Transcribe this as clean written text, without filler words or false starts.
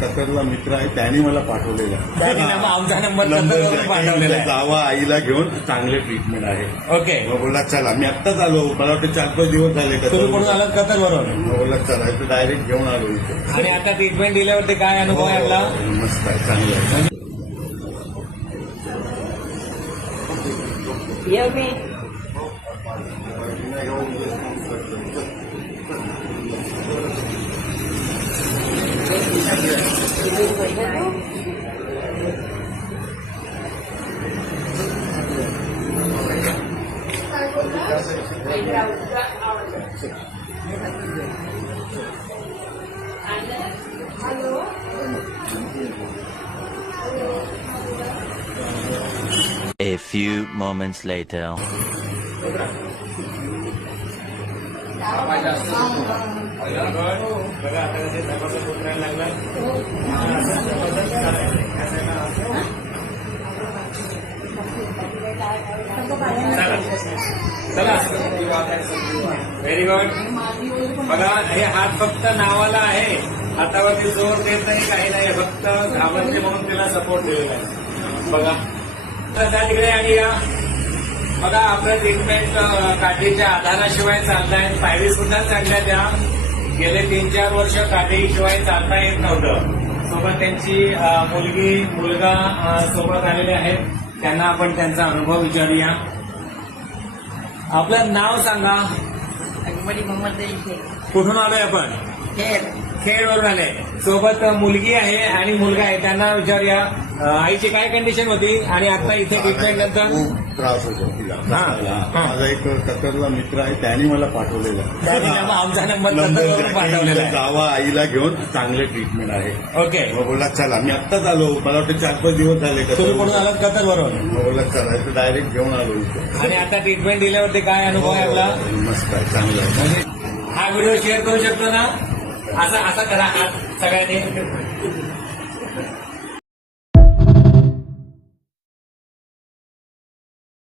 कतरला मित्र आहे त्याने मला पाठवलेला आमचा नंबर कतरवरून पाठवलेला आहे. जावा आईला घेऊन चांगले ट्रीटमेंट आहे. ओके. मग बोलला चला, मी आत्ताच आलो, मला वाटतं 4-5 दिवस झाले. तुम्ही कुठून आलात? कतरवरून. मग बोलला चला, इथं डायरेक्ट घेऊन आलो इथे. आणि आता ट्रीटमेंट दिल्यावरती काय अनुभव आहे आपला? मस्त आहे, चांगलं आहे. A few moments later. चला, व्हेरी गुड. बघा, हे हात फक्त नावाला आहे, हातावरती जोर देत नाही, काही नाही, फक्त घाबरते म्हणून त्याला सपोर्ट दिलेला आहे. बघा त्या तिकडे आणि या बघा, आपलं ट्रीटमेंट काठीच्या आधाराशिवाय चालताय. पायरी सुद्धा चालल्या त्या. गेले 3-4 वर्ष काठीशिवाय चालता येत नव्हतं. सोबत त्यांची मुलगा सोबत आलेले आहेत. त्यांना आपण त्यांचा अनुभव विचारूया. आपलं नाव सांगा. अकबरी मोहम्मद शेख. कुठून आलोय आपण? खेडवरून आले. सोबत मुलगी आहे आणि मुलगा आहे. त्यांना विचारूया आईची काय कंडिशन होती आणि आता इथे ट्रीटमेंट नंतर खूप त्रास होतो तिला. माझा एक कतरला मित्र आहे त्याने मला पाठवलेला. आमचा नंबर कतरवरून पाठवलेला आहे. जावा आईला घेऊन चांगले ट्रीटमेंट आहे. ओके. मग बोलला चला, मी आत्ताच आलो, मला वाटतं 4-5 दिवस झाले. तुम्ही कुठून आलात? कतरवरून. मग बोलला चला, इथं डायरेक्ट घेऊन आलो इथे. आणि आता ट्रीटमेंट दिल्यावरती काय अनुभव आहे आपला? मस्त आहे, चांगलं आहे. म्हणजे हा व्हिडिओ शेअर करू शकतो ना? असा करा हात सगळ्यांनी.